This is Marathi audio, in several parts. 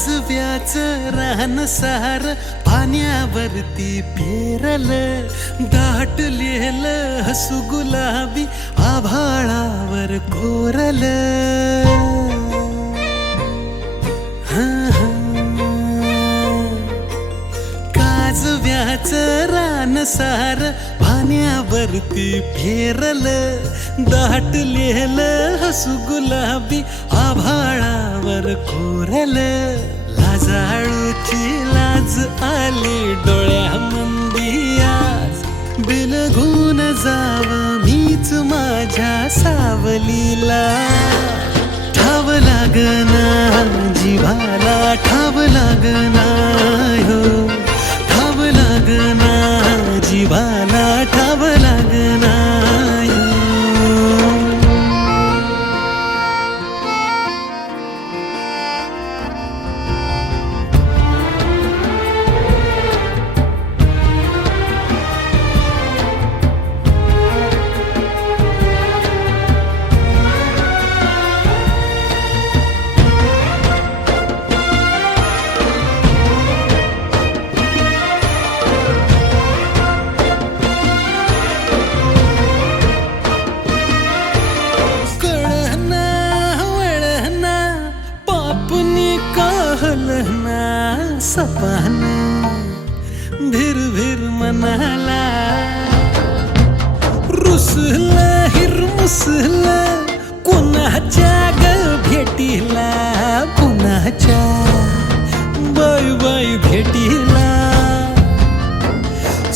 काजव्याचं रान सार पाण्यावरती पेरलं, दाटलेलं हसू गुलाबी आभाळावर कोरलं. काजव्याचं रान सार पाण्यावरती फेरलं, दाटलेलं हसू गुलाबी आभाळावर कोरलं. लाजाळूची लाज आली डोळ्यामंदी आज, बिलगून जाव मीच माझ्या सावलीला. ठाव लागना जिभाला, ठाव लागना हो, ठाव लागना जिभाला, ठाव लागना हो. सपान भिर भिर मनाला, रुसलं हिरमुसलं कोणाच्या ग भेटीला, कोणाच्या बाई बाई भेटीला.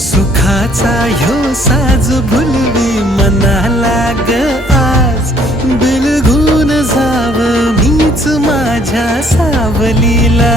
सुखाचा ह्यो साज भुलवी मनाला ग आज, बिलगून जाव मीच माझ्या सावलीला.